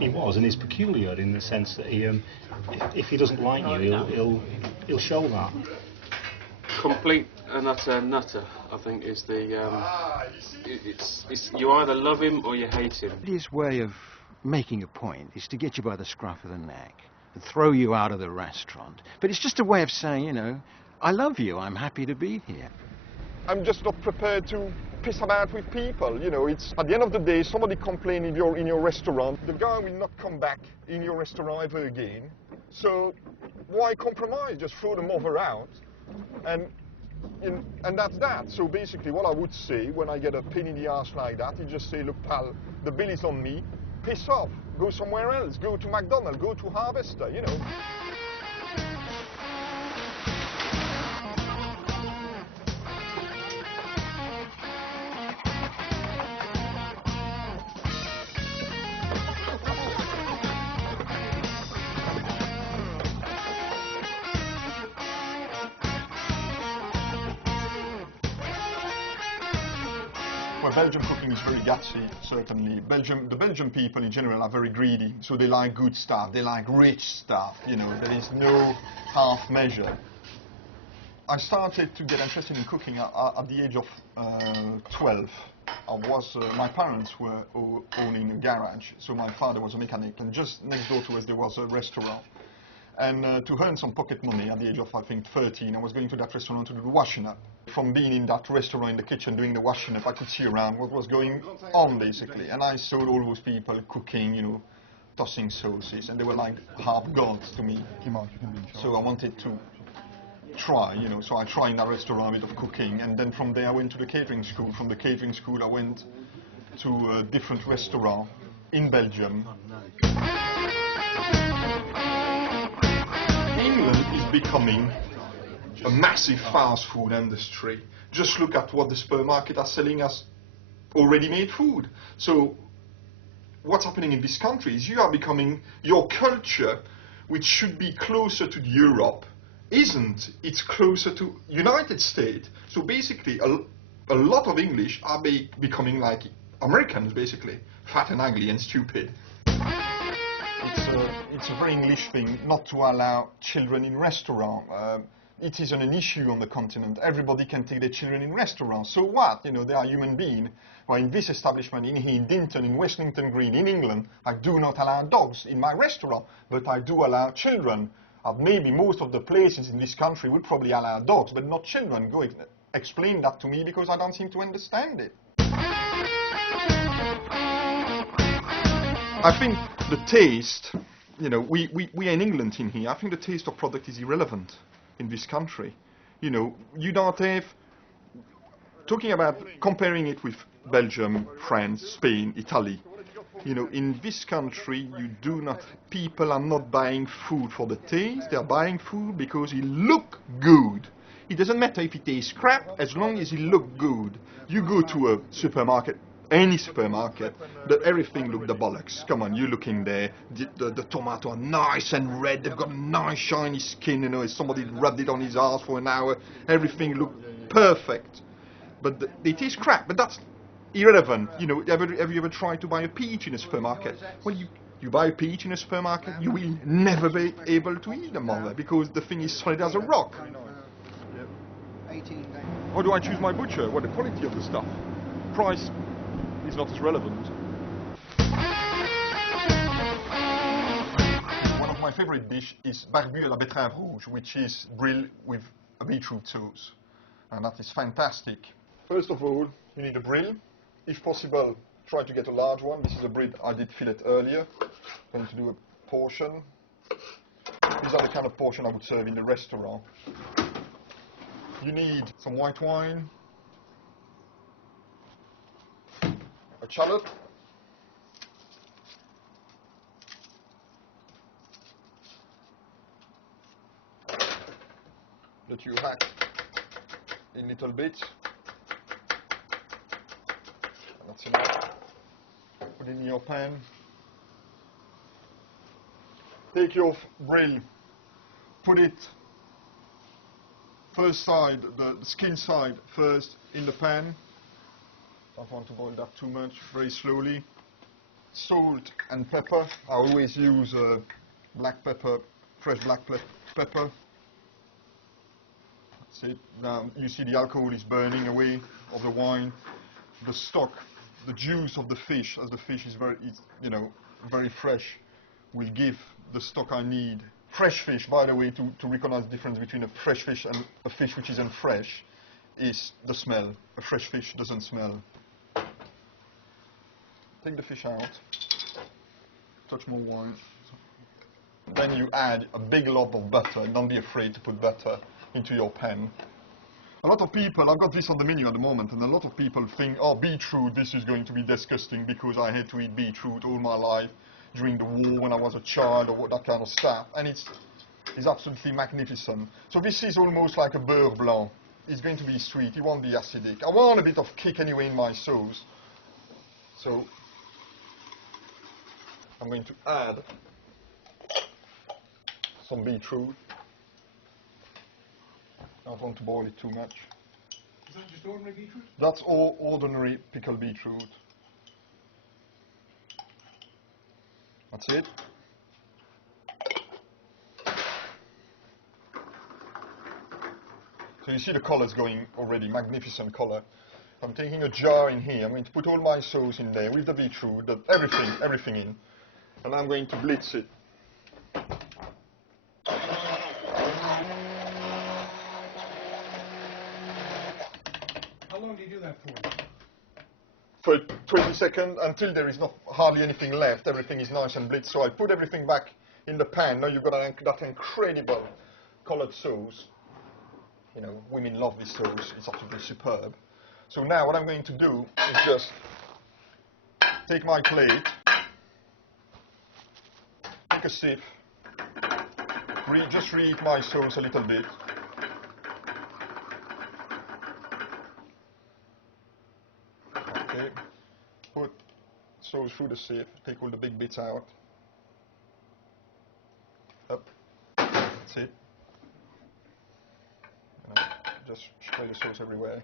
He was, and he's peculiar in the sense that he, if he doesn't like you, he'll show that. Complete and utter nutter, I think, is the. It's you either love him or you hate him. His way of making a point is to get you by the scruff of the neck and throw you out of the restaurant. But it's just a way of saying, you know, I love you, I'm happy to be here. I'm just not prepared to piss about with people, you know. It's at the end of the day, somebody complains in your restaurant, the guy will not come back in your restaurant ever again. So why compromise? Just throw the mother out, and that's that. So basically, what I would say when I get a pain in the ass like that, is just say, look, pal, the bill is on me. Piss off. Go somewhere else. Go to McDonald's. Go to Harvester. You know. Well, Belgian cooking is very gutsy, certainly. The Belgian people in general are very greedy, so they like good stuff, they like rich stuff, you know, there is no half measure. I started to get interested in cooking at the age of 12. My parents were owning a garage, so my father was a mechanic, and just next door to us there was a restaurant. And to earn some pocket money at the age of, I think, 13, I was going to that restaurant to do the washing up. From being in that restaurant in the kitchen doing the washing up, I could see around what was going on, basically. And I saw all those people cooking, you know, tossing sauces, and they were like half gods to me. So I wanted to try, you know, so I tried in that restaurant a bit of cooking, and then from there I went to the catering school. From the catering school I went to a different restaurant in Belgium. England is becoming a massive fast food industry. Just look at what the supermarkets are selling as already made food. So what's happening in this country is you are becoming, your culture, which should be closer to Europe, isn't. It's closer to United States. So basically a lot of English are becoming like Americans, basically, fat and ugly and stupid. It's a very English thing not to allow children in restaurants. It isn't an issue on the continent. Everybody can take their children in restaurants. So what? You know, they are human beings. Well, in this establishment in Dinton, in Westlington Green, in England, I do not allow dogs in my restaurant, but I do allow children. Maybe most of the places in this country would probably allow dogs, but not children. Go explain that to me, because I don't seem to understand it. I think the taste, you know, we are in England in here. I think the taste of product is irrelevant in this country. You know, you don't have, talking about comparing it with Belgium, France, Spain, Italy, you know, in this country you do not, people are not buying food for the taste, they are buying food because it look good. It doesn't matter if it tastes crap, as long as it look good. You go to a supermarket, any supermarket, everything look the bollocks. Come on, you look in there, the tomato are nice and red, they've got a nice shiny skin, you know, somebody rubbed it on his ass for an hour, everything look perfect. But they taste crap, but that's irrelevant. You know, have you ever tried to buy a peach in a supermarket? Well, you buy a peach in a supermarket, you will never be able to eat them all, because the thing is solid as a rock. How do I choose my butcher? Well, the quality of the stuff. Price is not as relevant. One of my favorite dishes is barbu à la betterave rouge, which is grilled with a beetroot sauce. And that is fantastic. First of all, you need a brill. If possible, try to get a large one. This is a breed I did fillet earlier. I'm going to do a portion. These are the kind of portion I would serve in a restaurant. You need some white wine, a shallot, that you hack in little bits. That's enough. Put it in your pan. Take your brill, put it first side, the skin side first in the pan. Don't want to boil that too much, very slowly. salt and pepper. I always use black pepper, fresh black pepper. That's it. Now you see the alcohol is burning away of the wine. The stock, the juice of the fish, as the fish is very fresh, will give the stock I need. Fresh fish, by the way, to recognize the difference between a fresh fish and a fish which isn't fresh, is the smell. A fresh fish doesn't smell. Take the fish out, touch more wine. Then you add a big lot of butter. Don't be afraid to put butter into your pan. A lot of people, I've got this on the menu at the moment, and a lot of people think, oh, beetroot, this is going to be disgusting because I had to eat beetroot all my life during the war when I was a child or that kind of stuff. And it's absolutely magnificent. So this is almost like a beurre blanc. It's going to be sweet, it won't be acidic. I want a bit of kick anyway in my sauce. So I'm going to add some beetroot. I don't want to boil it too much. Is that just ordinary beetroot? That's all ordinary pickled beetroot. That's it. So you see the colors going already, magnificent color. I'm taking a jar in here. I'm going to put all my sauce in there with the beetroot, everything in. And I'm going to blitz it. How long do you do that for? For 20 seconds until there is hardly anything left. Everything is nice and blitzed. So I put everything back in the pan. Now you've got that incredible colored sauce. You know, women love this sauce. It's absolutely superb. So now what I'm going to do is just take my plate, take a sip, just reheat my sauce a little bit. Okay, put sauce through the sieve, take all the big bits out. Up, that's it. Just spray the sauce everywhere.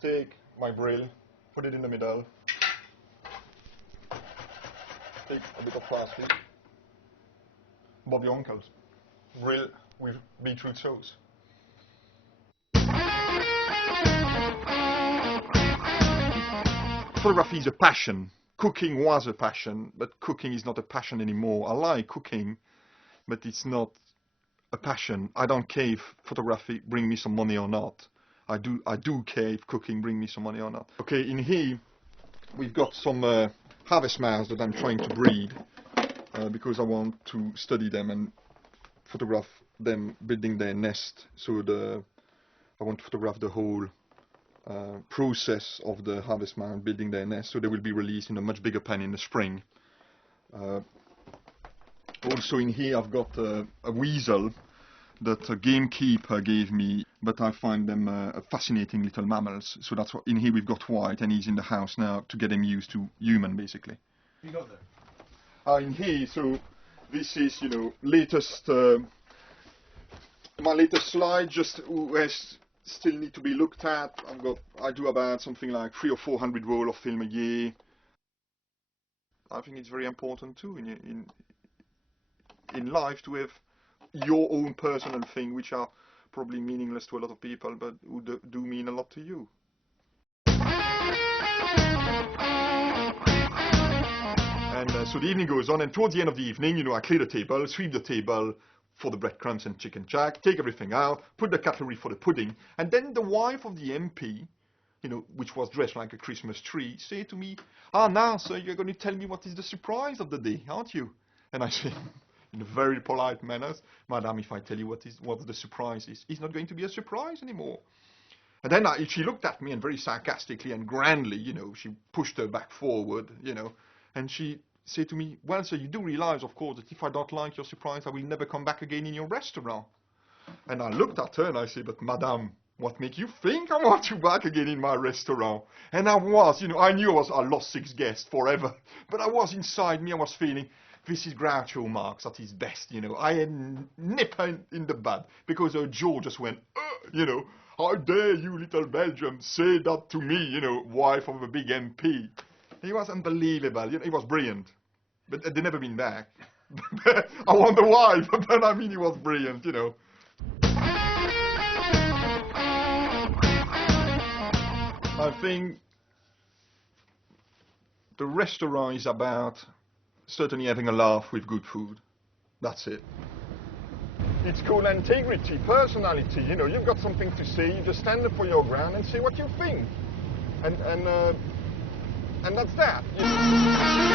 Take my brill, put it in the middle. Take a bit of plastic. Bob your uncle's grill with beetroot sauce. Photography is a passion. Cooking was a passion, but cooking is not a passion anymore. I like cooking, but it's not a passion. I don't care if photography bring me some money or not. I do care if cooking bring me some money or not. Okay, in here we've got some harvest mouse that I'm trying to breed because I want to study them and photograph them building their nest. So I want to photograph the whole process of the harvest mouse building their nest. So they will be released in a much bigger pen in the spring. Also in here I've got a weasel that a gamekeeper gave me, but I find them fascinating little mammals. So that's what in here we've got White, and he's in the house now to get him used to human, basically. You got there? In here, so this is, you know, latest, my latest slide, just still need to be looked at. I do about something like 300 or 400 roll of film a year. I think it's very important too in life to have your own personal thing, which are probably meaningless to a lot of people, but who do mean a lot to you. And so the evening goes on, and towards the end of the evening, you know, I clear the table, sweep the table for the breadcrumbs and chicken jack, take everything out, put the cutlery for the pudding, and then the wife of the MP, you know, which was dressed like a Christmas tree, say to me, now, sir, you're going to tell me what is the surprise of the day, aren't you? And I say, in a very polite manner, Madam, if I tell you what the surprise is, it's not going to be a surprise anymore. And then she looked at me, and very sarcastically and grandly, you know, she pushed her back forward, you know, and she said to me, well, sir, you do realize, of course, that if I don't like your surprise, I will never come back again in your restaurant. And I looked at her and I said, but Madam, what make you think I want you back again in my restaurant? And I was, you know, I knew I lost 6 guests forever, but I was inside me, I was feeling, this is Groucho Marx at his best, you know. I had nip in the bud, because her jaw just went, you know, how dare you, little Belgium, say that to me, you know, wife of a big MP. He was unbelievable. You know, he was brilliant. But they've never been back. I wonder why, but I mean, he was brilliant, you know. I think the restaurant is about certainly having a laugh with good food. That's it. It's called integrity, personality. You know, you've got something to say, you just stand up for your ground and say what you think. And that's that. You know.